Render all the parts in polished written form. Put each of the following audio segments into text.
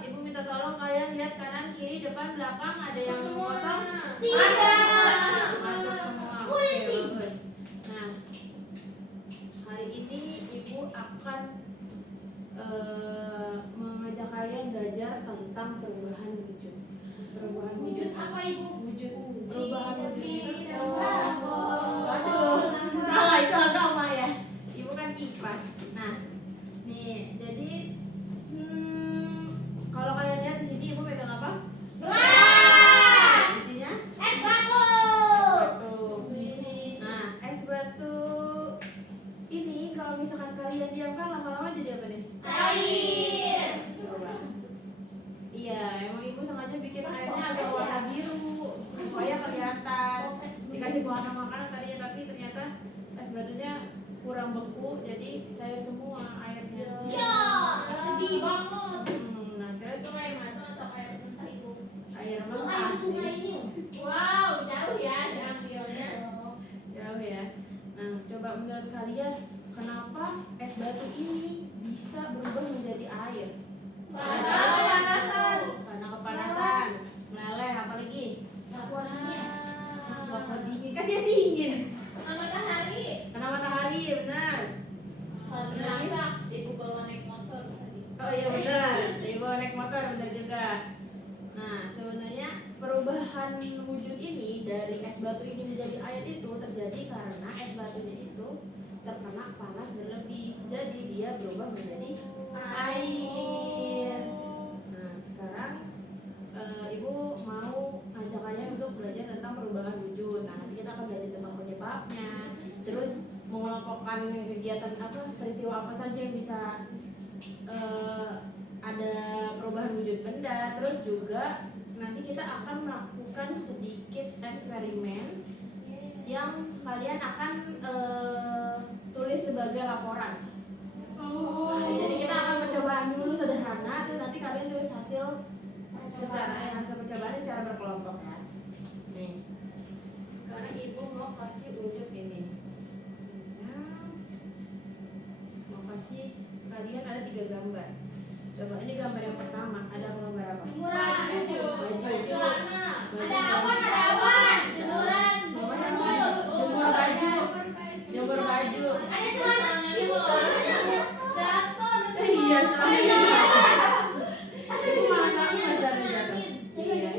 Ibu minta tolong kalian lihat kanan, kiri, depan, belakang. Ada yang kosong? Masuk semua. Oke, bagus. Nah, hari ini Ibu akan mengajak kalian belajar tentang perubahan wujud. Perubahan wujud apa Ibu? Wujud perubahan wujud itu. Waduh, salah, itu agama ya. Ibu kan kipas. Nah, nih jadi kalau kalian lihat di sini Ibu pegang apa? Gelas. Isinya? Es batu. Nah, es batu ini kalau misalkan kalian diamkan lama-lama jadi apa nih? Air. Coba. Iya, emang Ibu sengaja bikin airnya agak warna biru supaya kelihatan. Dikasih pewarna makanan tadinya, tapi ternyata es batunya kurang beku, jadi cair semua airnya. Ya, sedih banget. Nah, terus Sungai mana atau air mentah Ibu? air Itu mentah kan sih. sungai ini. Wow, jauh ya diambilnya. Jauh ya. Nah, coba menurut kalian kenapa es batu ini bisa berubah menjadi air? Karena kepanasan. Karena kepanasan, meleleh, apa lagi? Bakwan dingin, kan dia dingin. Karena matahari. Karena matahari, benar. Masak. Ibu bawa naik motor tadi. Oh iya benar, Ibu naik motor, benar juga. Nah, sebenarnya perubahan wujud ini dari es batu ini menjadi air itu terjadi karena es batunya itu terkena panas berlebih. Jadi dia berubah menjadi air. Nah, sekarang Ibu mau ngajak kalian untuk belajar tentang perubahan wujud. Nah, nanti kita akan belajar tentang penyebabnya. Terus mengelompokkan kegiatan apa, peristiwa apa saja yang bisa ada perubahan wujud benda. Terus juga nanti kita akan melakukan sedikit eksperimen yang kalian akan tulis sebagai laporan. Nah, jadi kita akan percobaan dulu sederhana, terus nanti kalian tulis hasil percobaan secara berkelompok ya. Nih, sekarang Ibu mau kasih wujud ini. Mau kasih kalian ada 3 gambar. Coba ini gambar yang pertama, ada gambar apa? Baju. Celana. Ada awan, ada awan. Jemuran. Jemur baju. Ada celana. Ibu celananya jatuh. Iya, celananya. Ibu malah tahu jatuh. Iya.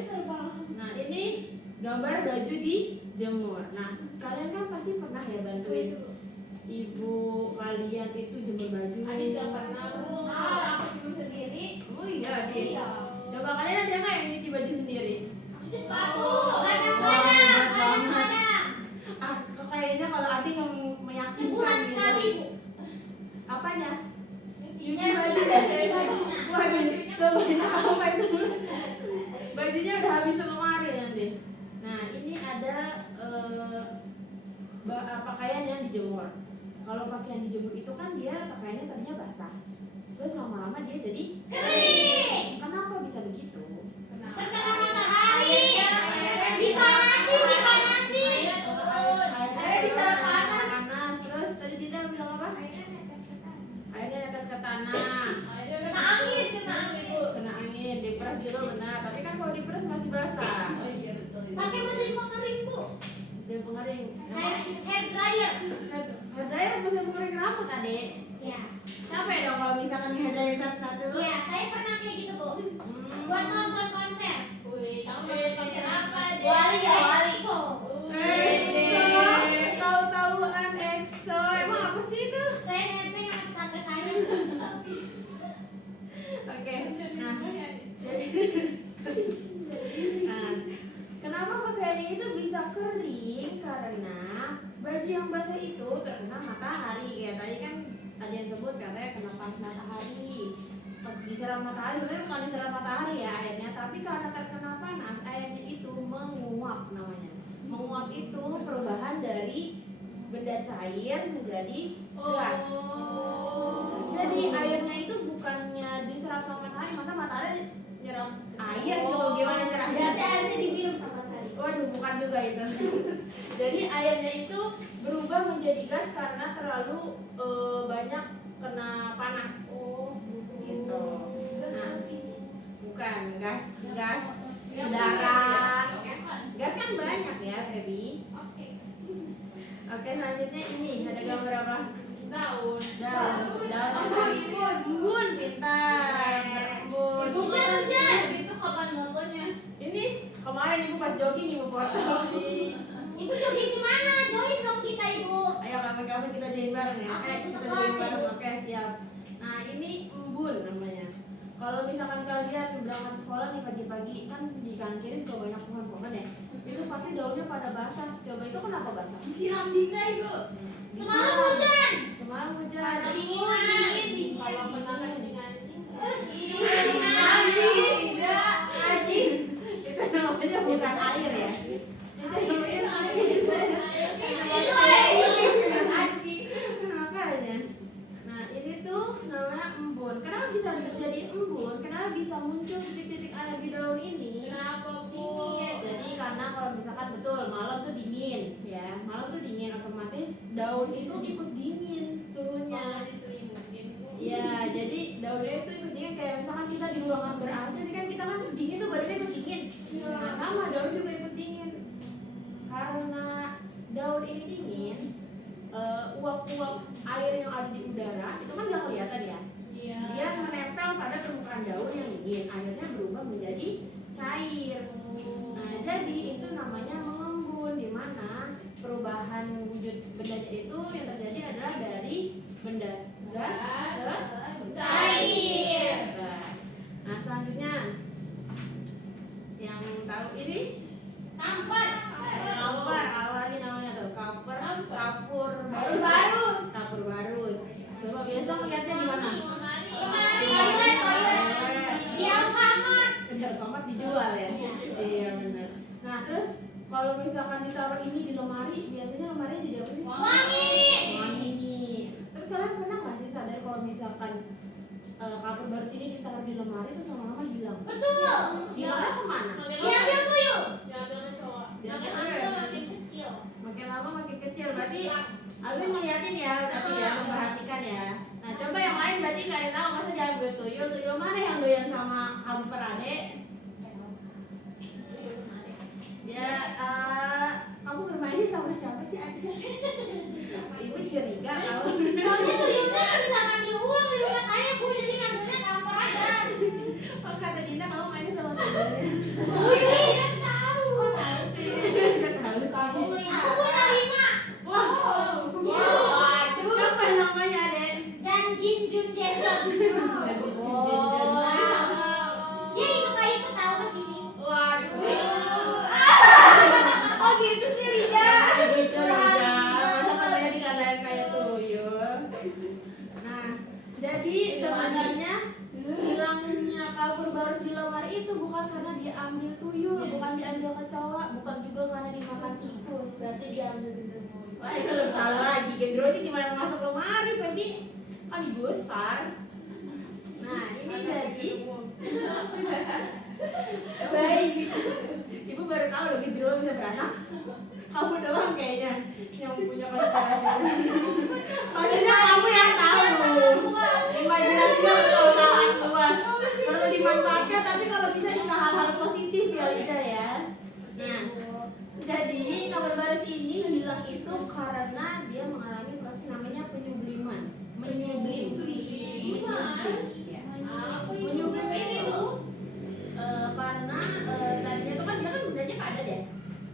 Nah, ini gambar baju dijemur. Nah, kalian kan pasti pernah ya bantuin ibu kalian itu jemur baju. Adisa pernah Bu. Aku jemur sendiri. Oh iya, Adis. Coba kalian ada nggak yang nyuci baju sendiri? Cuci sepatu. Ah, kayaknya kalau Adi nggak meyakinkan Sebulan gitu. sekali Bu. Apanya? Cuci baju. Waduh, sebanyak apa itu? Bajunya udah habis lemari nanti. Nah, ini ada pakaian yang dijemur. Kalau pakaian dijemur itu kan dia pakaiannya tadinya basah. Terus lama-lama dia jadi Kering. Kenapa bisa begitu? Terkena matahari. Dipanasin. Airnya bisa panas. Terus tadi Dinda bilang apa? Airnya netes ke tanah. Kena angin Bu. Kena angin, diperas juga benar. Tapi kan kalau diperas masih basah. Oh iya betul. Pakai mesin pengering Bu. Mesin pengering. Hair dryer. Hair dryer mesin pengering rambut, Adek. Ya. Capek dong kalau misalkan hair dryer satu-satu. Iya, saya pernah kayak gitu Bu. Buat nonton konser. Wih, kamu nonton konser apa? Wali. EXO. Tahu-tahuan EXO. Emang apa sih itu? Saya nebeng sama tetangga saya. Oke. Nah, kenapa pakaian itu bisa kering? Karena baju yang basah itu terkena matahari. Kayak tadi kan ada yang sebut katanya kena panas matahari. Pas disiram matahari, sebenarnya bukan disiram matahari ya airnya, tapi karena terkena panas airnya itu menguap namanya. Menguap itu perubahan dari benda cair menjadi gas. Jadi airnya itu bukannya diserap sama matahari, masa matahari nyerap air gitu, gimana caranya? Berarti airnya diminum sama matahari. Waduh, bukan juga itu. Jadi airnya itu berubah menjadi gas karena terlalu banyak kena panas. Gitu. Nah, gas udara. Gas kan banyak ya, Baby. Oke, selanjutnya ini ada gambar apa? Daun. Embun, pintar. Embun. Hujan. Itu kapan motonya? Ini kemarin Ibu pas jogging Ibu foto. Ibu jogging di mana? Join dong kita, Ibu. Ayo kapan-kapan kita join bareng ya. Oke, Kita sekelas, join bareng. Ibu. Oke, siap. Nah, ini embun namanya. Kalau misalkan kalian berangkat sekolah nih pagi-pagi kan di kanan kiri suka banyak pohon-pohon ya. Itu pasti daunnya pada basah. Coba itu kenapa basah? Disiram Dinda, Ibu. Disiram. Semalam hujan. Semalam hujan. Kalau pernah Itu namanya bukan air ya. Itu makanya. Nah, ini tuh namanya embun. Kenapa bisa terjadi embun? Kenapa bisa muncul titik-titik air di daun ini? Kenapa, Bu? Dingin. Jadi karena kalau misalkan betul malam tuh dingin ya. Malam tuh dingin otomatis daun itu ikut dingin suhunya. Ya, jadi daunnya itu ikut dingin kayak misalkan kita di ruangan ber-AC ini kan kita kan dingin tuh badannya ikut dingin. Nah, sama daun juga ikut dingin. Karena daun ini dingin, uap-uap air yang ada di udara itu kan nggak kelihatan ya. Dia menempel pada permukaan daun yang dingin, akhirnya berubah menjadi cair. Nah, jadi itu namanya mengembun, di mana perubahan wujud bendanya itu yang terjadi adalah dari benda gas ke cair. Nah, selanjutnya yang tahu ini Kampar. kapur, awalnya namanya tuh kapur barus. Kapur barus. Coba biasa melihatnya di mana? Di Alfamart. Di Alfamart dijual ya. Iya benar. Nah, terus kalau misalkan ditaruh ini di lemari, biasanya lemari jadi apa sih? Wangi. Terus kalian pernah nggak sih sadar kalau misalkan kapur barus ini ditaruh di lemari terus lama-lama hilang? Betul. Hilangnya kemana? Diambil tuyul. Makin lama makin kecil. Berarti Abi ngeliatin ya, berarti ya, memperhatikan ya. Nah, coba yang lain berarti nggak ada tahu masa diambil tuyul. Tuyul mana yang doyan sama kamper adek? Ya, kamu bermain sama siapa sih adiknya? Ibu curiga kalau. Soalnya tuyulnya nggak bisa ngambil uang di rumah saya, Bu. Jadi ngambilnya kampar aja. Oh, kata Dina kamu mainnya sama tuyulnya. Wih, kan tahu. Tahu sih. Tahu sih. Aku punya 5. Wah. Waduh. Siapa namanya adek? Jan Jin Jun Jason. Dia suka ikut tahu ke sini. Waduh. Oh gitu sih Rida. Masa katanya dikatakan kayak tuyul. Nah, jadi sebenarnya hilangnya kapur barus di lemari itu bukan karena dia ambil tuyul, bukan diambil kecoa, bukan juga karena dimakan tikus. Berarti diambil gendero. Wah, itu lebih salah lagi. Gendero ini gimana masuk lemari, Baby? Kan besar. Nah, ini jadi baik. Ibu baru tahu loh gendero bisa beranak. Kamu doang kayaknya yang punya konspirasi. Maksudnya kamu yang tahu. Imajinasinya betul sangat luas. Perlu dimanfaatkan, tapi kalau bisa dengan hal-hal positif ya Lisa ya. Nah, jadi kapur barus ini hilang itu karena dia mengalami proses namanya penyubliman. Menyublim. Menyublim itu karena tadinya itu kan dia kan bendanya padat ya.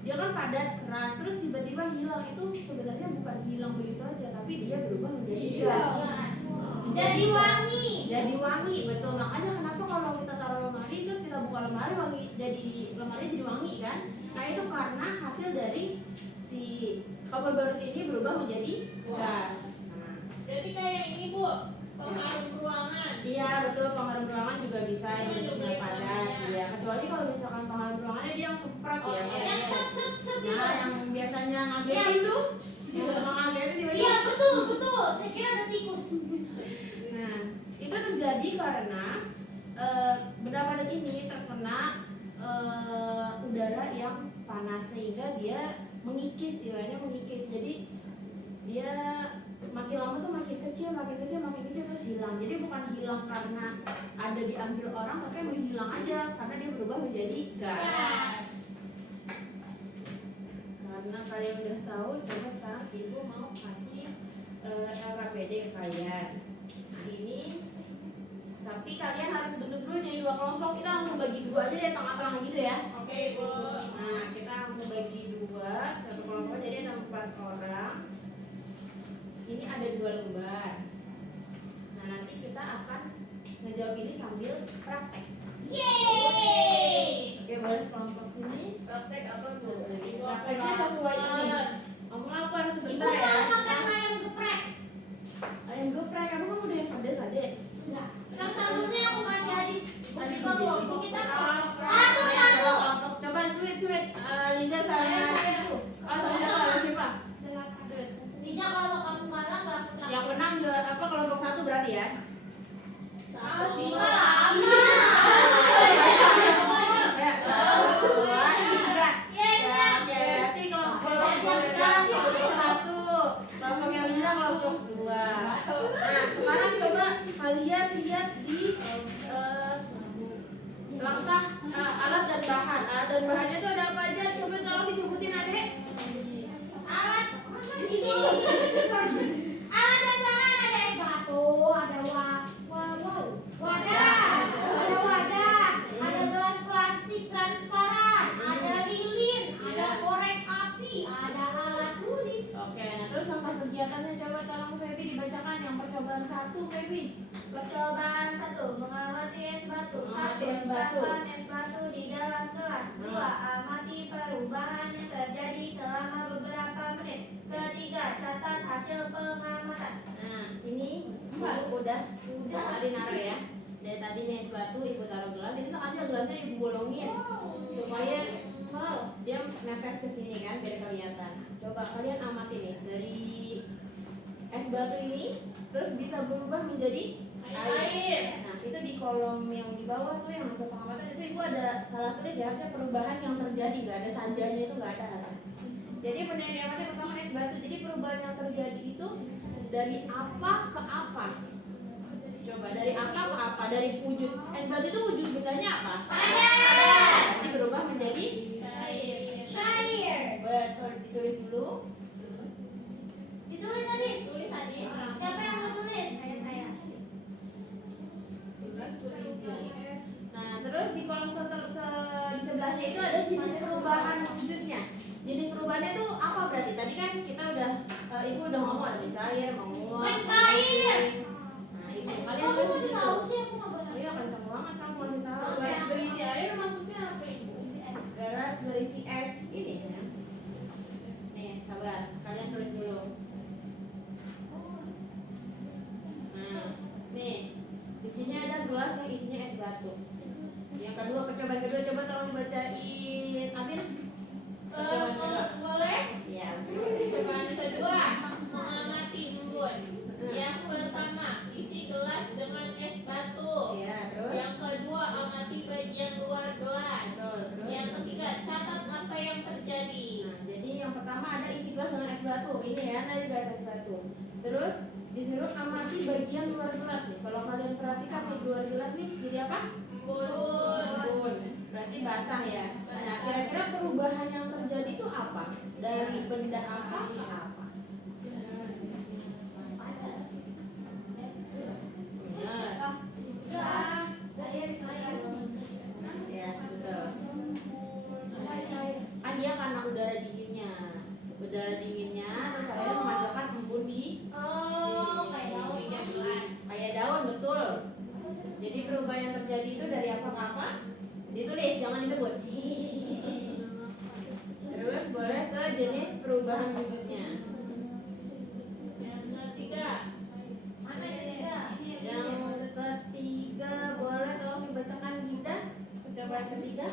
Dia kan padat keras terus tiba-tiba hilang. Itu sebenarnya bukan hilang begitu aja, tapi dia berubah menjadi gas. Jadi wangi. Jadi wangi, betul. Makanya kenapa kalau kita taruh lemari terus kita buka lemari wangi, lemari jadi wangi kan? Nah, itu karena hasil dari si kapur barus ini berubah menjadi gas. Nah, Jadi kayak ini Bu, pengharum ruangan. iya betul, pengharum ruangan juga bisa yang bentuknya padat. Ya, kecuali kalau misalkan pengharum ruangannya dia yang semprot ya. Yang set gitu. Nah, yang biasanya Ya, ngagetin tuh, ngagetin tiba-tiba. Iya betul. Saya kira ada sikus. Nah, itu terjadi karena benda padat ini terkena udara yang panas sehingga dia mengikis, istilahnya mengikis. Jadi dia makin lama tuh makin kecil terus hilang. Jadi bukan hilang karena ada diambil orang tapi menghilang aja karena dia berubah menjadi gas. Karena kalian udah tahu, coba sekarang ibu mau kasih LKPD ke kalian. Nah ini, tapi kalian harus bentuk dulu jadi 2 kelompok. Kita langsung bagi 2 aja deh, tengah-tengah gitu ya. Oke, Bu. Nah kita langsung bagi 2, satu kelompok jadi ada 4 orang. Ini ada 2 lembar. Nah nanti kita akan ngejawab ini sambil praktek. Yeay. Oke, boleh kelompok sini. Praktek apa tuh? Prakteknya sesuai ini. Kamu lapar Ibu sebentar ya. mau makan ayam geprek? Ayam geprek, kamu udah yang pedas aja. Enggak. Yang sabunnya aku kasih Adis. Tadi Ibu kita Satu, satu. Coba sweet. Liza sama Cipu. Sama siapa? Sweet. Bisa kalau kamu kalah nggak aku traktir. Yang menang juga apa kelompok 1 berarti ya? Satu. Ya, 1, 2, 3. Iya. Ya, oke, berarti kelompok 1. Kelompok yang Liza kelompok 2. Nah, sekarang coba kalian lihat di langkah alat dan bahan. Alat dan bahannya itu ada apa aja? Coba tolong disebutin Adek. Alat di sini. Alat dan bahan ada es batu, ada wadah, ada gelas plastik transparan, ada lilin, ada korek api, ada alat tulis. Oke, nah terus langkah kegiatannya coba tolong Feby dibacakan yang percobaan 1 Feby. Percobaan 1, mengamati es batu. Mengamati 1, es batu. letakkan es batu di dalam gelas. 2, amati perubahan yang terjadi selama beberapa menit. 3, catat hasil pengamatan. Nah, ini udah tadi naruh ya. Dari tadi nih es batu ibu taruh gelas, ini sengaja gelasnya ibu bolongin supaya dia nepes ke sini kan biar kelihatan. Coba kalian amati nih dari es batu ini terus bisa berubah menjadi air. Nah, itu di kolom yang di bawah tuh yang hasil pengamatan itu ibu ada salah tulis ya, harusnya perubahan yang terjadi, nggak ada sajanya itu nggak ada. Jadi penilaian diamati pertama es batu. Jadi perubahan yang terjadi itu dari apa ke apa? Coba dari apa ke apa? Dari wujud es batu itu wujud bendanya apa? Padat. Nanti berubah menjadi Cair. betul, ditulis dulu. Ditulis Adis. Tulis tadi. Siapa yang mau tulis? Saya. Nah, terus di kolom di sebelahnya itu ada jenis perubahan wujudnya. Jenis perubahannya itu apa berarti? Tadi kan kita udah ibu udah ngomong ada mencair, menguap. Mencair. Nah, ini Kok kalian aku tulis di masih situ. tahu sih aku nggak Oh benar. iya, kenceng banget kamu masih tahu. Gelas berisi air maksudnya apa, Ibu? Gelas berisi es ini ya. Nih, sabar. Kalian tulis dulu. Nah, nih. Di sini ada gelas yang isinya es batu. Yang kedua, percobaan kedua coba tolong dibacain. Amin. Boleh? Ya. Percobaan kedua, mengamati embun. Yang pertama, isi gelas dengan es batu. Ya, terus. Yang kedua, amati bagian luar gelas. Betul, terus. Yang ketiga, catat apa yang terjadi. Nah, jadi yang pertama ada isi gelas dengan es batu. Ini ya, tadi gelas es batu. Terus disuruh amati bagian luar gelas nih. Kalau kalian perhatikan nih luar gelas nih jadi apa? Embun. Berarti basah ya. Nah, kira-kira perubahan yang terjadi itu apa? Dari benda apa ke apa? Benar. Yes, betul. Kan dia karena udara dinginnya. Udara dinginnya terus akhirnya menghasilkan embun di kayak daun, betul. Jadi perubahan yang terjadi itu dari apa ke apa? Ditulis, jangan disebut. Terus boleh ke jenis perubahan wujudnya. Yang ketiga, Mana ini? Yang ketiga boleh tolong dibacakan Gita. Percobaan ketiga.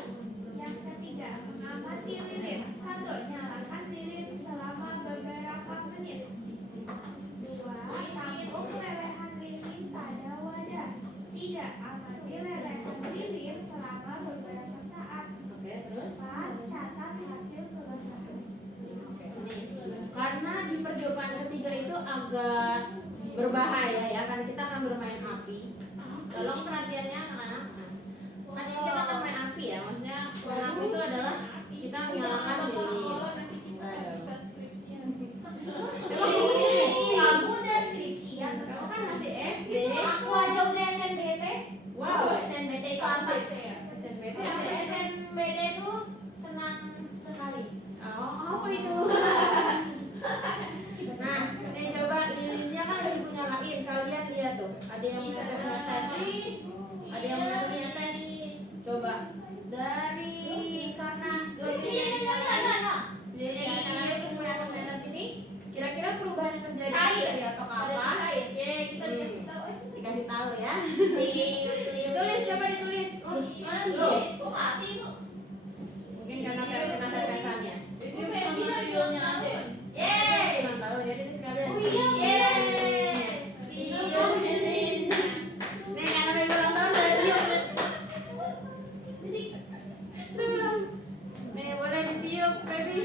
Yang ketiga, mengamati lilin. 1. Nyalakan lilin selama beberapa menit. 2. Tampung lelehan lilin pada wadah. 3. Amati lelehan lilin selama beberapa saat. Oke, terus. 4. Catat hasil perubahan. Karena di percobaan ketiga itu agak berbahaya ya, karena kita akan bermain api. Tolong perhatiannya anak-anak. itu apa? SNBD Yang apa ya? SNBD itu senang sekali. Oh, apa itu? Nah, nih coba lilinnya kan udah ibu nyalain. Kalian lihat tuh, ada yang netes-netes. Ada yang netes-netes. Coba dari karena lilinnya terus netes-netes ini, kira-kira perubahan yang terjadi Cair. dari apa ke apa? Kita dikasih tahu Dikasih tahu ya. Ditulis. Tulis, coba ditulis. Loh, kok mati bu? Mungkin karena kena tetesannya. itu sama tuyulnya aja. Yeay. Cuma tahu ya, ini sekalian. Oh iya. Yeay. Nih, karena besok ulang tahun udah tiup. Musik. Belum. Nih, boleh ditiup, baby.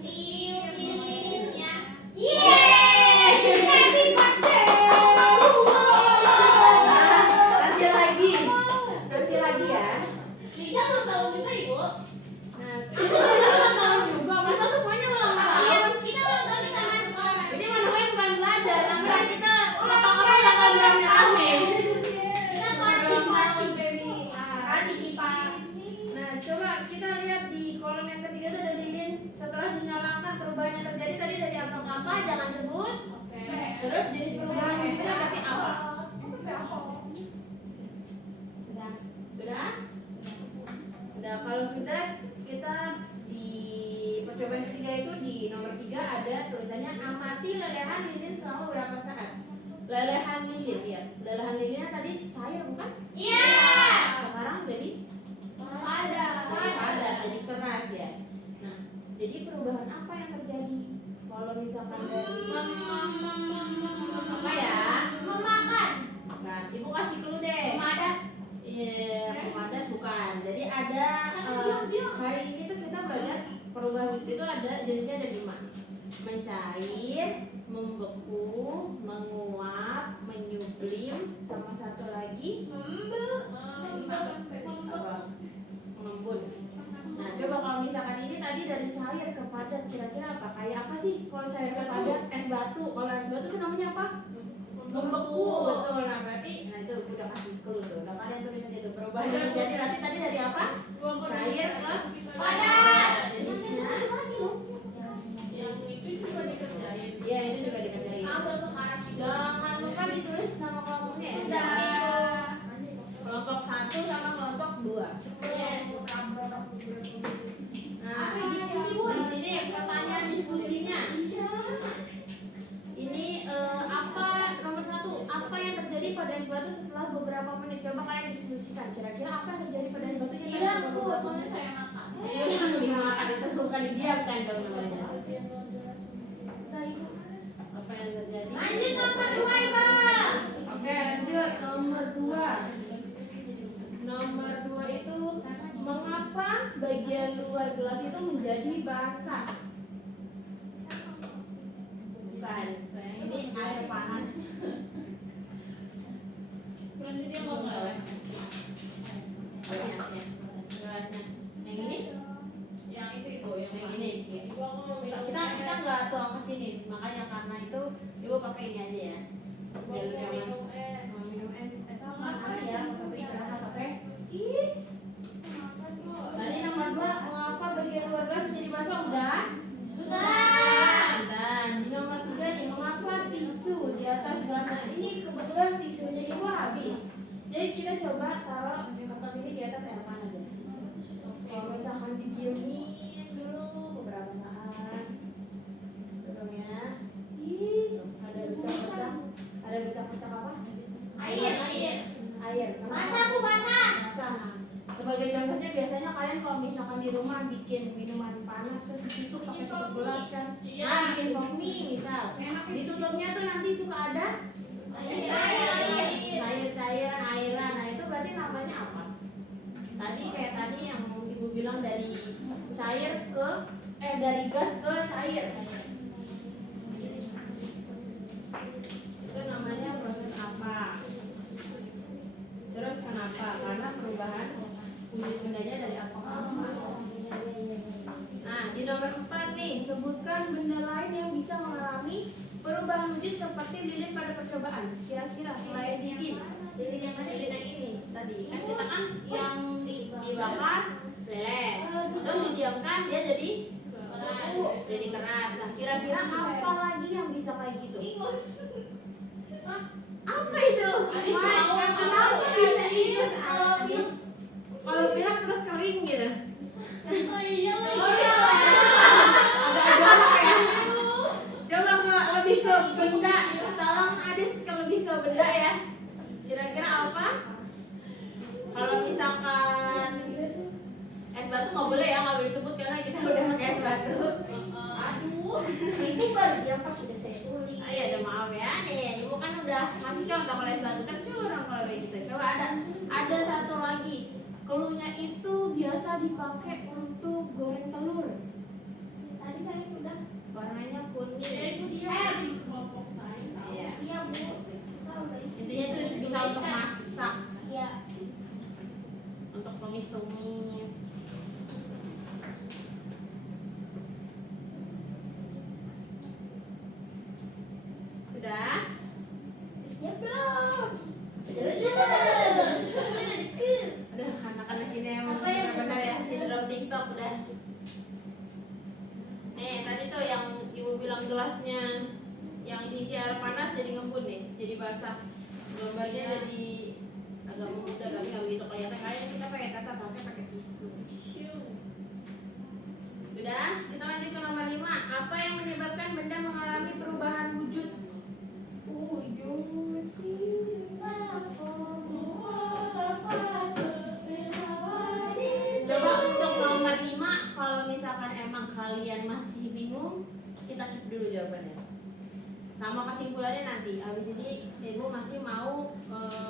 Lilinnya. Yeay. Happy birthday. Nanti lagi ya. Lija ulang tahun juga ibu. Nah, itu ulang tahun juga. Masa semuanya ulang tahun? Kita ulang tahun sama sekolah. Ini namanya bukan belajar, namanya kita orang-orang yang akan rame-rame. Kita party. baby. Kasih cipang. Nah, coba kita lihat di kolom yang ketiga itu ada lilin. Setelah dinyalakan perubahan yang terjadi tadi dari apa ke apa, jangan sebut. Terus jenis perubahan wujudnya berarti apa? Sudah? Sudah? Sudah. Kalau sudah, kita di percobaan ketiga itu di nomor 3 ada tulisannya amati lelehan lilin selama berapa saat. Lelehan lilin, ya. Lelehan lilinnya tadi cair bukan? Iya. Sekarang jadi Ada. padat, jadi keras ya. Nah, jadi perubahan apa yang terjadi kalau misalkan dari apa ya? Memakan. Nah, ibu kasih clue deh. Memadat. Iya, pemadat bukan. Jadi ada hari ini tuh kita belajar perubahan wujud itu ada jenisnya ada 5. Mencair, membeku, menguap, menyublim, sama satu lagi apa? Mengembun. Nah, coba kalau misalkan ini tadi dari cair ke padat, kira-kira apa? Kayak apa sih kalau cair ke padat? Es batu. Kalau es batu itu namanya apa? Membeku. Betul. Nah, berarti nah itu udah kasih clue tuh. Nah, kalian tulis aja tuh perubahan yang terjadi nanti tadi dari apa? Cair ke Padat. jenisnya. Yang itu juga dikerjain. Iya, itu juga dikerjain. Jangan lupa ditulis nama kelompoknya ya. Udah. Kelompok 1 sama kelompok 2. Nah, di sini pertanyaan diskusinya. Ini apa nomor 1? Apa yang terjadi pada es batu setelah beberapa menit? Coba kalian diskusikan. Kira-kira apa yang terjadi pada es batunya? Hilang bu, soalnya saya makan. Yang dimakan itu bukan didiamkan dong namanya. Apa yang terjadi? Lanjut nomor 2 Ibu. Oke, lanjut nomor 2. Nomor 2 itu mengapa bagian luar gelas itu menjadi basah? Bukan, ini air panas. Nanti dia mau ngelek. Gelasnya, gelasnya. Yang ini? Yang itu ibu, Yang ini. Kita nggak tuang ke sini, makanya karena itu ibu pakai ini aja ya. Biar jangan mau minum es apa nanti ya, mau sampai istirahat sampai. Tadi nomor 2 mengapa bagian luar gelas menjadi basah udah? Dan di nomor 3 nih mengapa tisu di atas gelas? Nah, ini kebetulan tisunya ibu habis. Jadi kita coba taruh kertas ini di atas air panas ya. Kalau misalkan didiemin dulu beberapa saat, belum ya? Ada bercak-bercak. Ada bercak-bercak apa? Air. Air. Kenapa? Basah Bu, basah. Basah. Sebagai contohnya biasanya kalian kalau misalkan di rumah bikin minuman panas tuh ditutup pakai tutup gelas kan. Nah, bikin kopi misal. Ditutupnya tuh nanti suka ada cair-cairan airan. Nah, itu berarti namanya apa? Tadi kayak tadi yang ibu bilang dari cair ke dari gas ke cair. Itu namanya proses apa? Terus kenapa? Karena perubahan wujud bendanya dari apa ke apa. Nah, di nomor 4 nih, sebutkan benda lain yang bisa mengalami perubahan wujud seperti lilin pada percobaan. Kira-kira selain lilin. Lilin yang mana? Lilin yang ini. tadi kan kita kan yang dibakar leleh, terus didiamkan dia jadi beku, jadi keras. Nah kira-kira apa lagi yang bisa kayak gitu? Apa itu? Kenapa bisa ingus? Kalau bilang terus kering gitu. Oh iya Agak jorok ya. Coba lebih ke benda. Tolong Adis lebih ke benda ya. Kira-kira apa? Kalau misalkan es batu nggak boleh ya, nggak boleh disebut karena kita udah pakai es batu. Aduh, ibu baru yang pas sudah saya tulis. Ah, iya, maaf ya nih, ibu kan udah ngasih contoh kalau es batu kan curang kalau kayak gitu. Coba ada satu lagi. Keluarnya itu biasa dipakai untuk goreng telur. Tadi saya sudah. Warnanya kuning. itu dia di kelompok lain. Iya. Iya bu. Tahu guys. Intinya itu bisa untuk masak, Iya. untuk tumis-tumis. Sudah? Siap belum? Aduh, anak-anak ini emang Apa yang benar-benar ya sindrom TikTok udah. Nih, tadi tuh yang ibu bilang gelasnya yang diisi air panas jadi ngembun nih, jadi basah. Gambarnya jadi agak memudar tapi nggak begitu kelihatan. Kayaknya kita pakai kata pakai tisu. Sudah, kita lanjut ke nomor 5. Apa yang menyebabkan benda mengalami perubahan wujud? Coba untuk nomor 5, kalau misalkan emang kalian masih bingung, kita keep dulu jawabannya. Sama kesimpulannya nanti. Habis ini ibu masih mau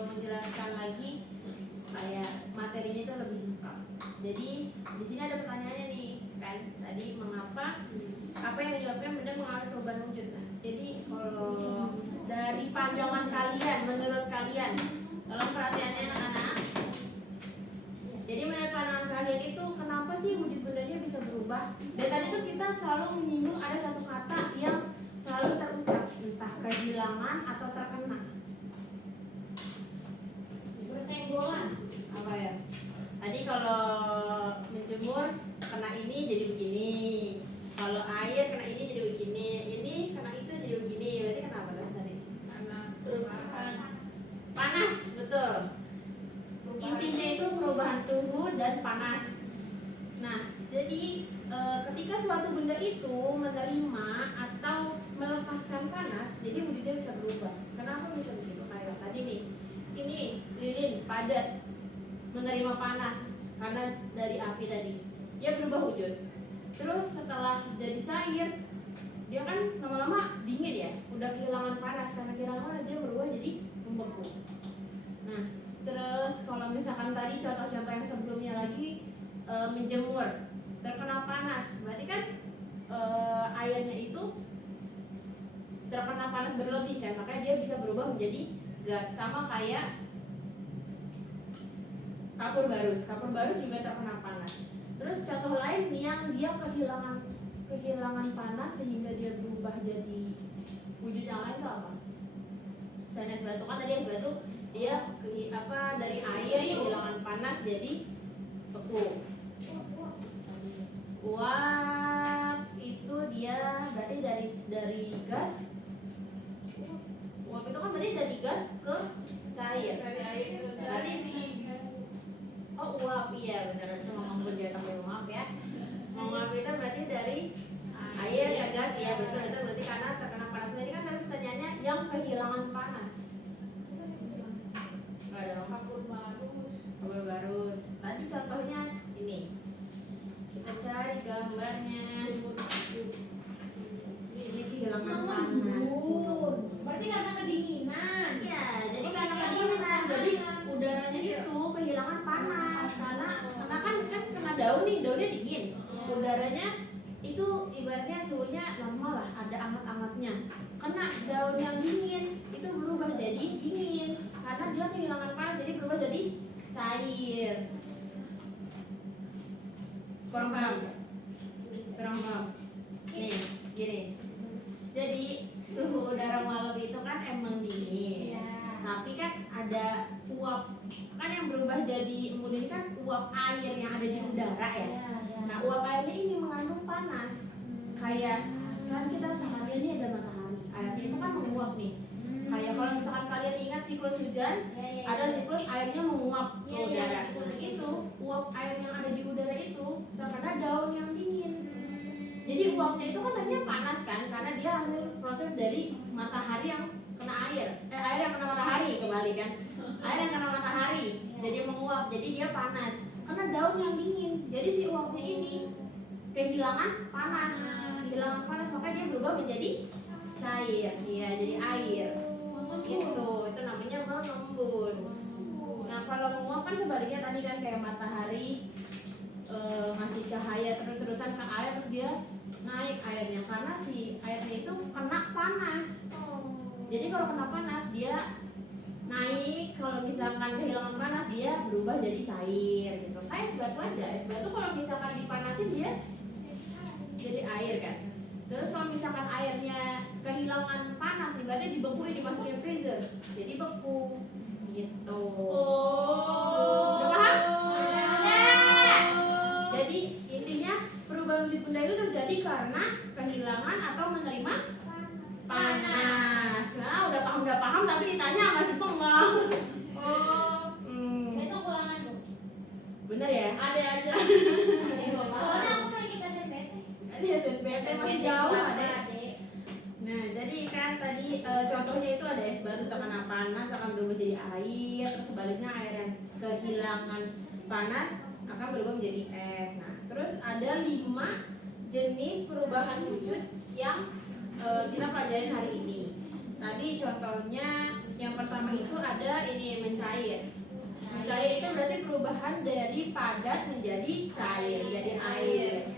menjelaskan lagi kayak materinya itu lebih lengkap. Jadi di sini ada pertanyaannya nih, kan? Tadi mengapa apa yang menyebabkan benda mengalami perubahan wujud? Nah, jadi kalau dari pandangan kalian, menurut kalian, tolong perhatiannya anak-anak. Jadi menurut pandangan kalian itu kenapa sih wujud bendanya bisa berubah? Dan tadi tuh kita selalu menyinggung ada satu kata yang selalu terucap, entah kehilangan atau terkena. Persenggolan apa ya? Tadi kalau menjemur kena ini jadi begini, kalau air kena ini jadi begini, ini kena itu jadi begini. Berarti kenapa tadi? Karena perubahan. Panas, betul. Intinya itu perubahan suhu dan panas. Nah, jadi ketika suatu benda itu menerima atau melepaskan panas, jadi wujudnya bisa berubah. Kenapa bisa begitu? Kayak tadi nih, ini lilin padat menerima panas karena dari api tadi, dia berubah wujud. Terus setelah jadi cair, dia kan lama-lama dingin ya, udah kehilangan panas, karena kehilangan panas dia berubah jadi membeku. Nah, terus kalau misalkan tadi contoh-contoh yang sebelumnya lagi menjemur terkena panas, berarti kan airnya itu terkena panas berlebih kan, makanya dia bisa berubah menjadi gas. Sama kayak kapur barus juga terkena panas. Terus contoh lain yang dia kehilangan panas sehingga dia berubah jadi wujud yang lain itu apa? Selain es batu, kan tadi es batu dia dari air kehilangan panas jadi beku. Uap itu dia berarti dari gas. Uap itu kan berarti dari gas ke cair. Dari air ke Berarti uap, iya benar, itu ngomong jangan sampai maaf ya. Uap itu berarti dari air ke gas, ya betul, itu berarti karena terkena panas. Tadi kan tadi pertanyaannya yang kehilangan panas. Ada kapur barus. Tadi contohnya ini. Kita cari gambarnya. Ini kehilangan panas. Berarti karena kedinginan. Ya, jadi karena kedinginan. Jadi udaranya itu kehilangan panas karena kan kena daun nih, daunnya dingin. Udaranya itu ibaratnya suhunya normal lah, ada anget-angetnya. Kena daun yang dingin itu berubah jadi dingin karena dia kehilangan panas, jadi berubah jadi cair. Kurang paham? Nih, gini. Jadi suhu udara malam itu kan emang dingin. Iya. Tapi kan ada uap kan yang berubah jadi embun ini kan uap air yang ada di udara ya. Nah, uap airnya ini mengandung panas. Kayak kan kita sehari ini ada matahari, air itu kan menguap nih. Kayak kalau misalkan kalian ingat siklus hujan, ada siklus airnya menguap ke udara. Nah, itu uap air yang ada di udara itu terkena daun yang dingin. Jadi uapnya itu kan tadinya panas kan, karena dia hasil proses dari matahari yang kena air. Air yang kena matahari kembali kan. Air yang kena matahari, jadi menguap, jadi dia panas. Karena daun yang dingin, jadi si uapnya ini kehilangan panas, makanya dia berubah menjadi cair, iya jadi air. Itu namanya mengembun. Nah kalau menguap kan sebaliknya tadi kan kayak matahari ngasih cahaya terus-terusan ke air, terus dia naik airnya karena si airnya itu kena panas. Jadi kalau kena panas dia naik, kalau misalkan kehilangan panas dia berubah jadi cair gitu. Kayak es batu aja, es batu kalau misalkan dipanasin dia jadi air kan. Terus kalau misalkan airnya kehilangan panas, berarti dibekuin, dimasukin freezer, jadi beku gitu. Udah paham? Jadi intinya perubahan wujud benda itu terjadi karena kehilangan atau menerima panas. Nah, udah paham tapi ditanya masih bengong. Besok ulangan tuh. Bener ya? Ada aja. Soalnya aku lagi kita SNBT. Ini SNBT masih jauh ada. Nah, jadi kan tadi contohnya itu ada es batu terkena panas akan berubah jadi air, terus sebaliknya air yang kehilangan panas akan berubah menjadi es. Nah, terus ada 5 jenis perubahan wujud yang kita pelajarin hari ini. Tadi contohnya yang pertama itu ada ini mencair. Mencair itu berarti perubahan dari padat menjadi cair, jadi air.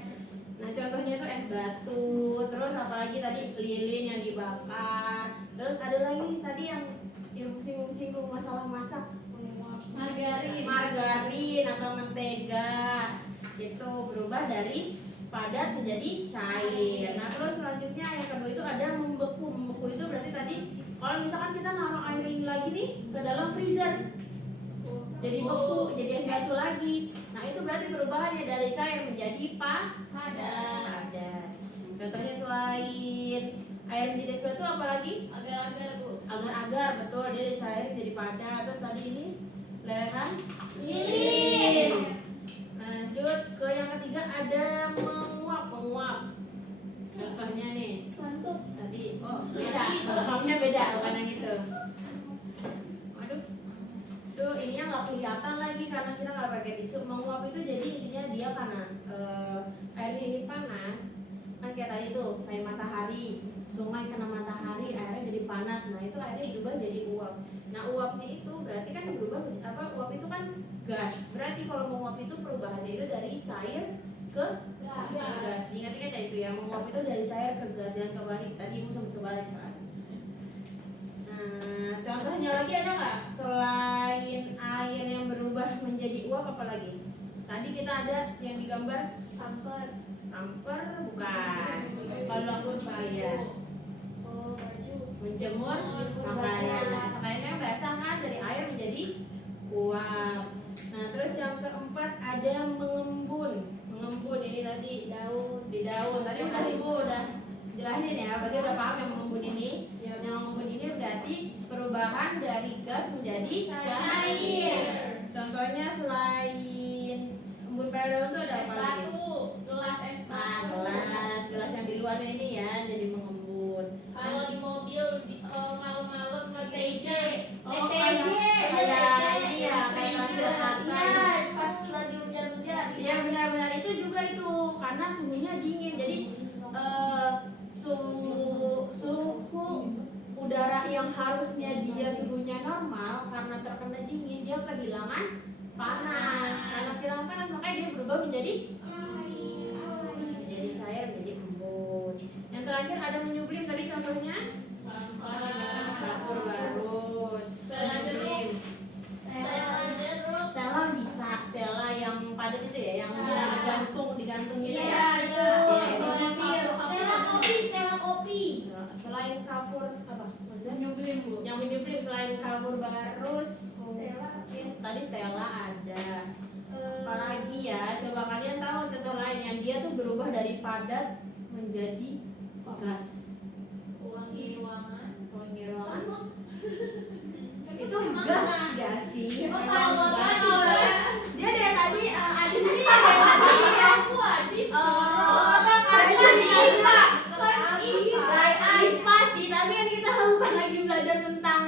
Nah contohnya itu es batu, terus apalagi tadi lilin yang dibakar. Terus ada lagi tadi yang singgung masalah masak, margarin atau mentega. Itu berubah dari padat menjadi cair. Nah terus selanjutnya yang kedua itu ada membeku. Membeku itu berarti tadi kalau misalkan kita naruh air ini lagi nih ke dalam freezer, jadi beku, jadi es batu lagi. Nah itu berarti perubahannya dari cair menjadi padat. Contohnya selain air menjadi es batu apalagi? Agar-agar Bu. Agar-agar, betul, dia dari cair jadi padat. Terus tadi ini lelehan lilin. Lanjut ke yang ketiga ada menguap. Contohnya nih. Mantap. Tadi beda. Menguapnya beda bukan yang itu. Waduh. Tuh ininya nggak kelihatan lagi karena kita nggak pakai tisu. Menguap itu jadi intinya dia karena airnya ini panas. Kan kayak tadi tuh kayak matahari, sungai kena matahari airnya jadi panas. Nah itu airnya berubah jadi uap. Nah uapnya itu berarti kan berubah uap itu kan gas. Berarti kalau menguap itu perubahannya itu dari cair ke gas. Ingat-ingat ya itu ya, menguap itu dari cair ke gas, jangan kebalik. Tadi ibu sempat kebalik soalnya. Nah contohnya lagi ada nggak selain air yang berubah menjadi uap apa lagi? Tadi kita ada yang digambar Samper. Samper bukan. Kalau bahaya Baju. menjemur pakaian. Pakaiannya basah kan dari air menjadi uap. Nah terus yang keempat ada mengembun. Mengembun ini tadi di daun. Tadi udah ibu udah jelasin ya. Berarti udah paham yang mengembun ini. Yang mengembun ini berarti perubahan dari gas menjadi cair. Contohnya selain embun pada daun itu ada Es apa lagi? batu, gelas es batu. Gelas yang di luarnya ini ya jadi mengembun. Kalau di mobil malam-malam lagi TJ. Kayak ini ya, kayak hasil makan. Pas lagi hujan-hujan. Iya benar-benar itu juga itu karena suhunya dingin. Jadi suhu udara yang harusnya dia suhunya normal karena terkena dingin dia kehilangan panas. Karena kehilangan panas makanya dia berubah menjadi cair, menjadi embun. Yang terakhir ada menyublim tadi contohnya dapur barus, menyublim. Stella bisa, Stella yang padat itu ya, yang digantung gitu ya. Stella kopi. Selain kapur apa? Menyublim Bu. Yang menyublim selain kapur barus, tadi Stella ada. Apalagi ya, coba kalian tahu contoh lain yang dia tuh berubah dari padat menjadi gas. Wangi ruangan. Wangi ruangan. Itu memang gas gas. gak sih? Oh, Memang kalau gas. gas. Dia dari tadi Adis ini dari tadi Aku Adis. dry ice sih, tapi kan kita bukan lagi belajar tentang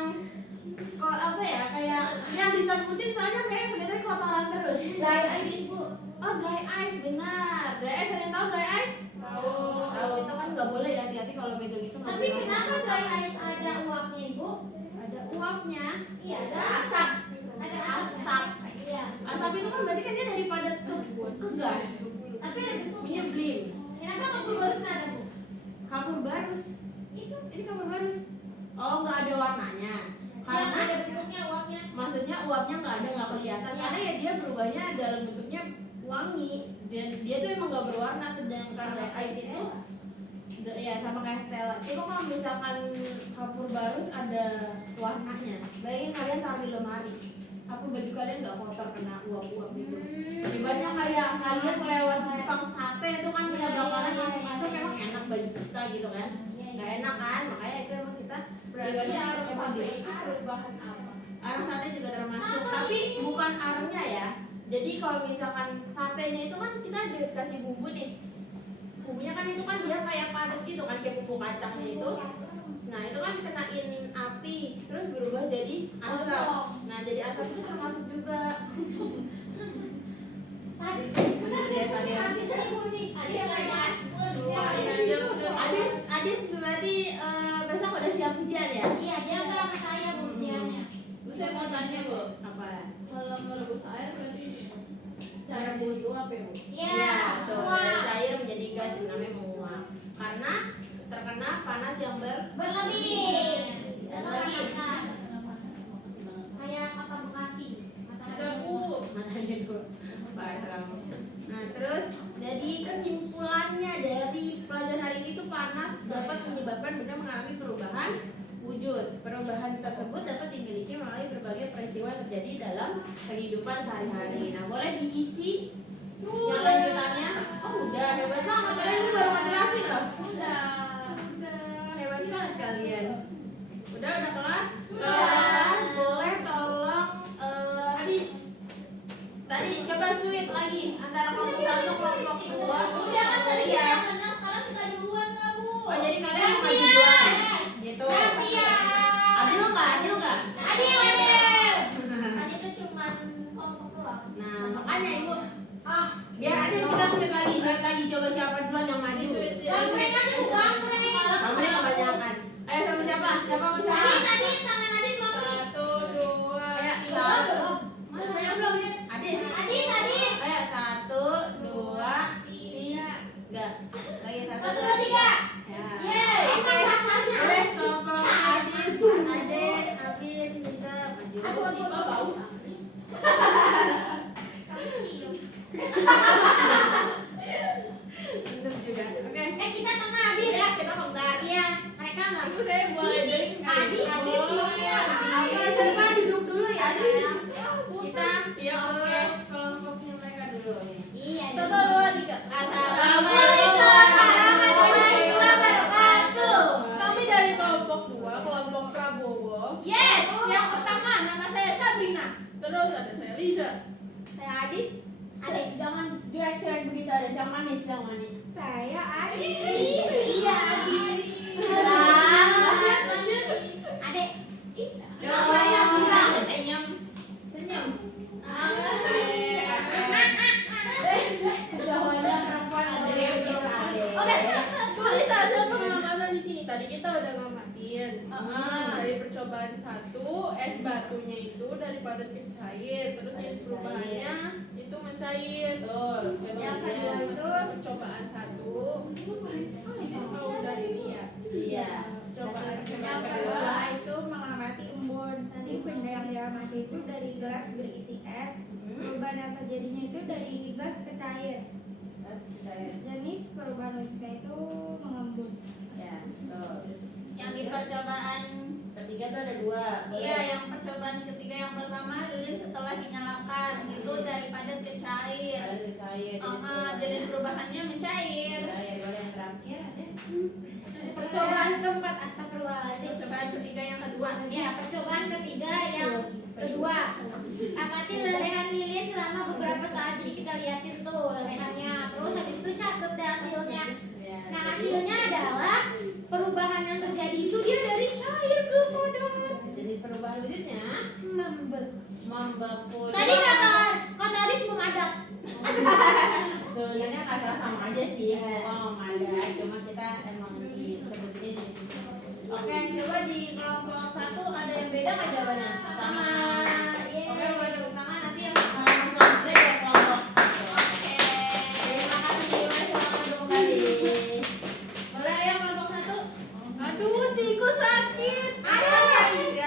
kok apa ya, kayak yang disebutin soalnya kayak udah tadi kotoran terus. Dry ice ibu. Oh, dry ice, benar. Dry ice, ada yang tahu dry ice? Tahu, itu kan nggak boleh ya, hati-hati kalau megang itu. nggak Tapi boleh. kenapa dry ice ada uapnya ibu? Ada uapnya. Iya, ada asap. Ada Asap. Iya. Asap itu kan berarti kan dia dari padat ke gas. Tapi ada bentuknya. Menyeblim. Kenapa kapur barus nggak ada bu? Kapur barus. Itu. Ini kapur barus. Oh, nggak ada warnanya. Yang Karena ada bentuknya uapnya. maksudnya uapnya nggak ada, nggak kelihatan. Ya. Karena ya dia berubahnya dalam bentuknya wangi dan dia tuh emang nggak berwarna. Sedangkan dry ice itu ya sama kayak Stella. Coba kalau misalkan kapur barus ada warnanya, bayangin kalian taruh di lemari, apa baju kalian nggak kotor kena uap-uap gitu? Ibaratnya kayak kalian lewat tukang sate itu kan kena bakaran masuk-masuk, emang enak baju kita gitu kan? Nggak enak kan? Makanya itu emang kita Berarti arang emang sate di- itu perubahan apa? arang sate juga termasuk, tapi bukan arangnya ya. Jadi kalau misalkan satenya itu kan kita dikasih bumbu nih, bumbunya kan itu kan dia kayak padat gitu kan, kayak bumbu kacangnya itu. Nah itu kan kenain api terus berubah jadi asap. Nah jadi asap itu termasuk juga. Tadi Bener deh tadi. habis ibu nih. Adis lagi aspun. Adis berarti besok udah siap ujian ya? Iya, dia nggak sama saya bu ujiannya. Terus saya mau tanya bu, Apa? kalau merebus air berarti Cara rebus uap ya bu? Iya, betul. uap. Dari cair menjadi gas yang namanya menguap. Karena terkena panas yang Berlebih. Dan lagi Kayak kata Bekasi. Ada bu. matanya dulu. Barang. Nah terus jadi kesimpulannya dari pelajaran hari ini tuh panas dapat menyebabkan benda mengalami perubahan wujud. Perubahan tersebut dapat dimiliki melalui berbagai peristiwa yang terjadi dalam kehidupan sehari-hari. Nah boleh diisi yang lanjutannya. Oh udah, hebat banget. Padahal ini baru ngejelasin loh. Udah hebat banget kalian. Udah kelar? Boleh tolong Adis. Tadi coba sweet lagi antara kelompok 1 kelompok 2. Udah kan tadi yang menang, sekarang kita duluan lah bu. Oh jadi kalian mau maju duluan gitu. Iya. Adil nggak? Adil nggak? Adil, adil. Tadi itu cuma kelompok doang. Nah makanya ibu biar adil kita sweet lagi. Coba siapa duluan yang maju? Gambreng aja bu, gambreng. Kamu nih kebanyakan. Ayo sama siapa? Siapa mau siapa? Adis, tangan Adis mami. 1, 2, Ayo Belum, satu. belum. Mana yang belum? Adis. Adis, Adis. Ayo 1, 2, 3. Lagi 1, 1, 2, 3. Ya. Yeay, Oke. emang rasanya. Boleh kelompok Adis, Ade, Afin, bisa maju. Aku bau. Bener juga. Oke. Kita tengah Adis. Ya, kita bentar. Iya, mereka nggak. Ibu saya boleh Sini, jadi Adis. Adis ini Oke, coba duduk dulu ya. Adis. Kita Ya oke. kelompoknya mereka dulu. Iya. 1, 2, 3. Assalamualaikum warahmatullahi wabarakatuh. Kami dari kelompok 2, kelompok Prabowo. Yes, yang pertama nama saya Sabrina. Terus ada saya Liza. Saya Adis. Adek, jangan cuek-cuek begitu, ada yang manis, yang manis. Saya Adis. Iya, Lanjut. Adek. Coba yang bilang. Senyum. Senyum. Oke, tulis hasil pengamatan di sini. Tadi kita udah ngamatin. Dari percobaan 1, es batunya itu dari padat ke cair, terus jenis perubahannya itu mencair. Betul. Yang kedua itu percobaan 1. Oh, udah ini ya. Iya. Percobaan Yang kedua. kedua itu mengamati embun. Tadi benda yang diamati itu dari gelas berisi es. Perubahan yang terjadinya itu dari gas ke cair. Jenis perubahan lanjutannya itu mengembun. Ya, betul. Yang di percobaan Ketiga ketiga tuh ada 2. Iya, yang percobaan ketiga yang pertama lilin setelah dinyalakan itu dari padat ke cair. Padat ke cair. Jenis perubahannya mencair. Cair. Boleh yang terakhir ada. Percobaan keempat, astagfirullahaladzim. Percobaan ketiga yang kedua. Ya, percobaan ketiga yang kedua. Amati lelehan lilin selama beberapa saat. Jadi kita liatin tuh lelehannya. Terus habis itu catat deh hasilnya. Nah, hasilnya adalah perubahan yang terjadi itu dia dari cair ke padat. Jenis perubahan wujudnya membeku. Tadi kata Aris memadat. Sebenarnya kata sama aja sih, ada. Cuma kita emang disebutinnya di sisi. Oke, coba di kelompok 1 ada yang beda nggak jawabannya? Sama. Oke, boleh tepuk tangan nanti yang selanjutnya ya kelompok 1. Oke. Terima kasih, selamat kembali. Boleh ya kelompok 1? Aduh, ciku sakit. Ayo,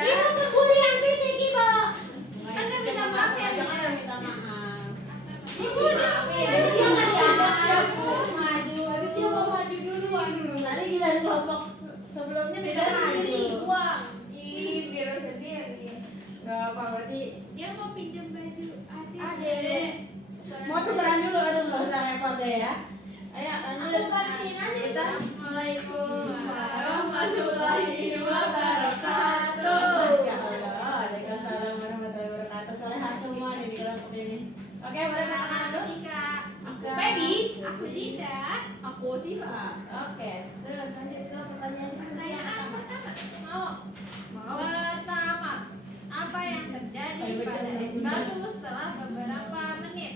itu perkuliahan fisik itu. Kan dia minta maaf ya, jangan minta maaf. Ibu Maju, habis dia mau maju duluan. Tadi gila di kelompok sebelumnya minta maju. biar sendiri. Gak apa, berarti Dia mau pinjam baju Adek. Mau tukeran dulu, aduh nggak usah repot deh ya. Ayo lanjut. Aku gantiin aja. Kita Assalamualaikum Warahmatullahi wabarakatuh. Masya Allah. Waalaikumsalam warahmatullahi wabarakatuh. Solehat semua nih di kelompok ini. Oke, boleh kenalan dulu. Aku Feby. Aku Dinda. Aku Siva. Oke. Terus lanjut ke pertanyaan diskusi yang Pertanyaan pertama. pertama. Pertama, apa yang terjadi pada es batu setelah beberapa menit?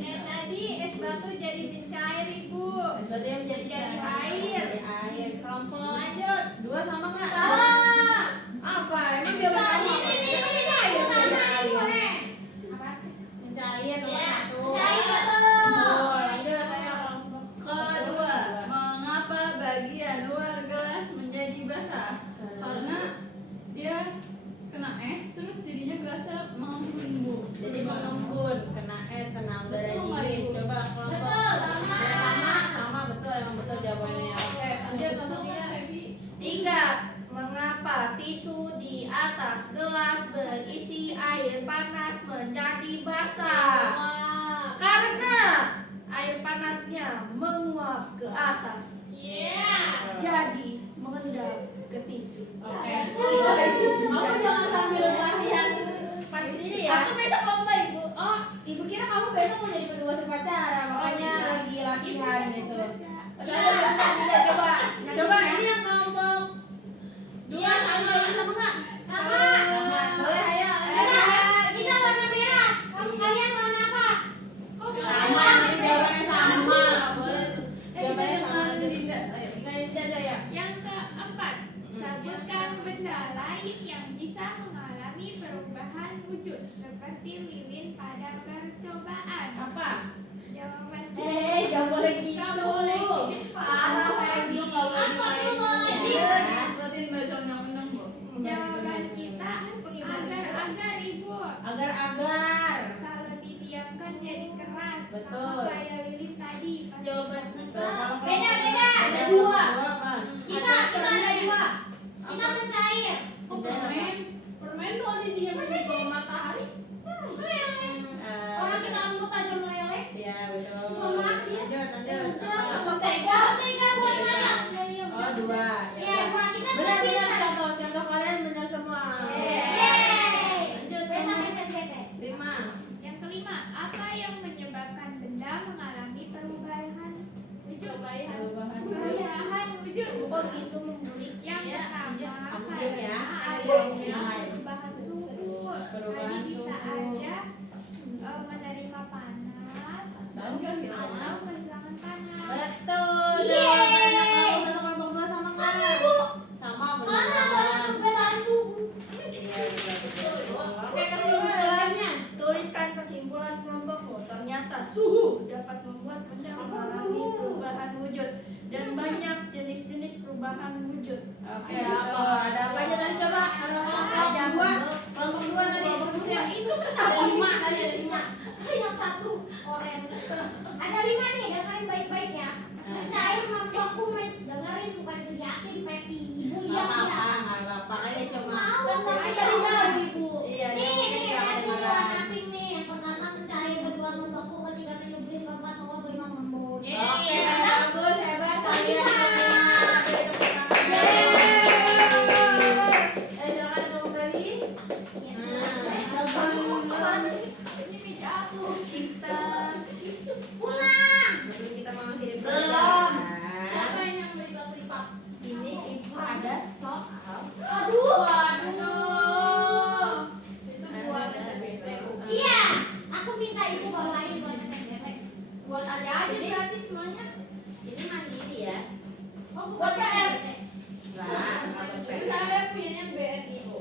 Tadi es batu jadi mencair, Ibu. Es batu yang menjadi air. Jadi air. Kelompok Lanjut. 2 sama nggak? Salah. Apa? Emang dia Ini mencair. Mencair nomor 1. Mencair, betul. Betul. Lanjut ayo kelompok Kedua, mengapa bagian luar gelas menjadi basah? Karena dia kena es, terus jadinya gelasnya mengembun, Bu. Jadi mengembun, kena es, kena udara Betul nggak, dingin. Ibu? Coba kelompok. Betul, sama. Ya, sama betul, emang betul jawabannya. Oke, lanjut kelompok 3. Mengapa tisu di atas gelas berisi air panas menjadi basah? Karena air panasnya menguap ke atas, jadi mengendap ke tisu. Oke. Kamu jangan sambil latihan pas ini ya. Aku besok lomba, Ibu. Oh, ibu kira kamu besok mau jadi petugas upacara, makanya lagi latihan gitu. Bisa coba. Coba ini yang kelompok 2 sama nggak? Sama. Boleh ayo. Kita warna merah. Kalian warna apa? Sama, ini jawabannya sama. Boleh tuh. Jawabannya sama. Ayo, tinggalin aja ya. Yang keempat, sebutkan benda lain yang bisa mengalami perubahan wujud seperti lilin pada percobaan. Apa? Jawaban Jangan boleh gitu. Nggak boleh gitu. Parah Feby, nggak boleh Astagfirullahaladzim. ya. Berarti baca undang-undang, Bu. Jawaban kita agar-agar, Ibu. Agar-agar. Kalau didiamkan jadi keras. Betul. Sama kayak lilin tadi. Pas Jawaban Beda. Ada 2. Kita ada 2. Kita mencair. Permen tuh ada dia di bawah matahari. Orang kita anggap aja meleleh. Iya betul. Mohon maaf ya. Lanjut. Apa? Mentega buat masak. Oh 2. Iya, buat kita Benar-benar berpintar. contoh kalian benar semua. Yeay. Lanjut. Besok SMPT. 5. Yang kelima, apa yang menyebabkan benda mengalami perubahan wujud? Perubahan wujud. Oh gitu membulik. Yang Iya, pertama, lanjut ya. karena Ada yang adanya lain. perubahan suhu. Perubahan Tadi bisa suhu. aja menerima panas Dan kan gitu. atau kehilangan panas. Betul. Yeay. Jawabannya untuk kelompok 2 sama nggak? Sama, Ibu. Sama Mana benar. ada perbedaan suhu? Iya betul. Oke, kesimpulannya. Tuliskan kesimpulan kelompokmu. Ternyata suhu dapat membuat benda mengalami perubahan wujud dan banyak jenis-jenis perubahan wujud. Oke, betul. Ada apa aja tadi coba? Kelompok 2 tadi sebutnya. Itu Ada 5 tadi, ada 5. Yang satu oren. Ada 5 nih, dengerin baik-baik ya. Mencair mampu aku dengerin bukan dilihatin Pepi. Ibu Nggak lihat apa-apa, ya. nggak apa-apa. Kalian cuma Aduh. Itu buat SMPT. Iya, aku minta ibu bawain buat SMPT. Buat adik-adik berarti semuanya. Ini mandiri ya. Oh, Buat PR. Enggak, Itu saya punyanya BNIO.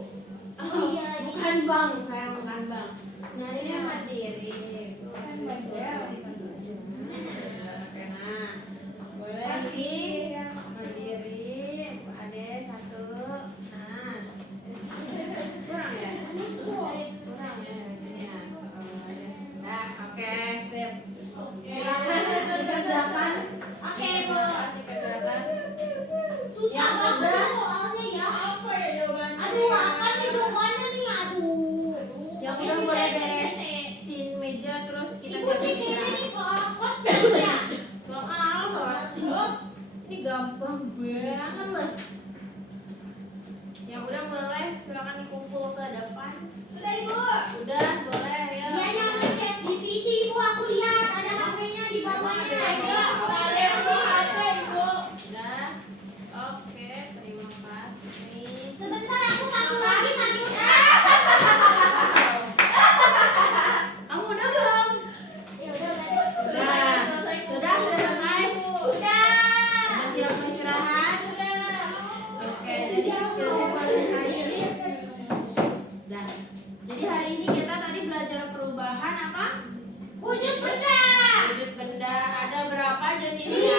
Oh iya, bukan bang, saya bukan bang. Nah ini yang mandiri. Kan banyak. Oke, nah boleh ini mandiri. Ada satu. Nah kurang ya? Kurang ya sini ya. Nah oke sip. Silakan dikerjakan. Oke, Bu. Dikerjakan. Susah banget soalnya ya. Apa ya jawabannya? Aduh, apa nih jawabannya nih? Aduh. Yang udah mulai beresin meja terus kita Ibu siapin sih istirahat. ini soal coach ya. Soal host ini gampang banget loh. Yang udah mulai silakan dikumpul ke depan. Sudah Ibu. Udah boleh ya. Dia yang chat GPT, Ibu, aku lihat ada HP-nya di bawahnya. Ada yang bawa HP Ibu. Udah. Oke, terima kasih. Sebentar aku satu lagi satu. Kamu udah belum? Ya udah. Udah. Sudah selesai. Udah siap mau istirahat? Oke, jadi kesimpulan hari ini. Dah. Jadi hari ini kita tadi belajar perubahan apa? Wujud benda. Wujud benda ada berapa jenisnya?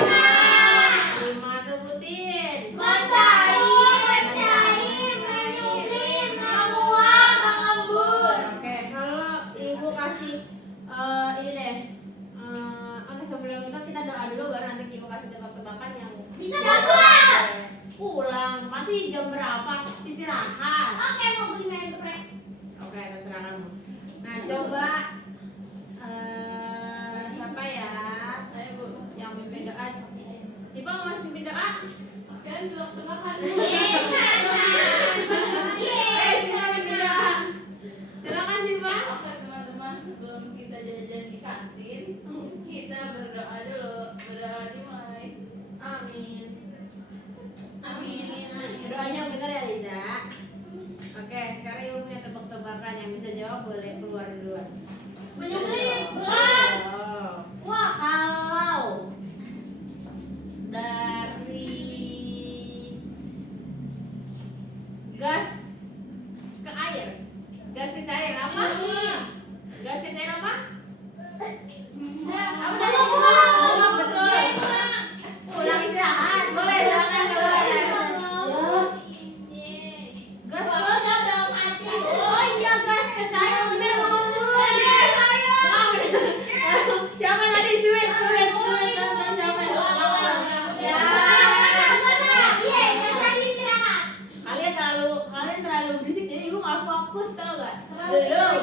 5 sebutin. Mencair, mencair, menyublim, menguap, mengembur. Oke, kalau ibu kasih ini deh. Oke, sebelum itu kita doa dulu baru nanti ibu kasih tebak-tebakan yang Bisa gambar. pulang. Masih jam berapa? Istirahat. Oke, mau beli main geprek. Oke, terserah kamu. Nah, coba siapa ya? Ayo Bu. Yang mimpin doa. Siapa mau mimpin doa? Kalian tebak-tebakan. Siapa mimpin doa? Silakan Siapa. Oke teman-teman, sebelum kita jajan di kantin, kita berdoa dulu. Berdoa dimulai. Amin. Amin. Doanya benar ya Liza. Oke, sekarang ibu punya tebak-tebakan yang bisa jawab boleh keluar duluan. Menyublim. Oh. Wah, Kalau dari gas ke air, gas ke cair apa? Gas ke cair apa? Apa tadi? Ulang, betul. Ulang istirahat, boleh silakan keluar. Gas oh iya gas ke cair bener siapa tadi sulit tentang siapa ya kalian terlalu berisik jadi ibu nggak fokus tau gak belum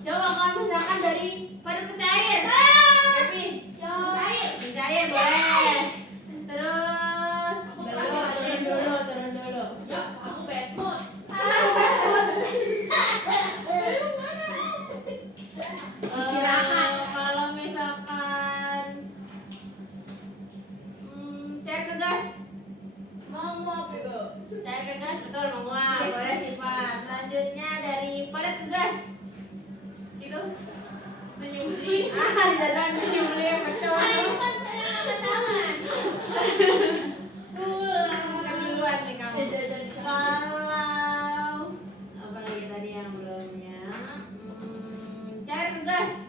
coba kamu misalkan dari padat ke cair Devi cair boleh terus belum turun dulu Ya, aku bad mood. istirahat kalau misalkan cair ke gas Menguap itu. cair ke gas betul menguap boleh sih Pak selanjutnya dari padat ke gas itu Menyublim. bisa doang menyublim betul makan duluan nih kamu kalau apa lagi tadi yang belum ya cair ke gas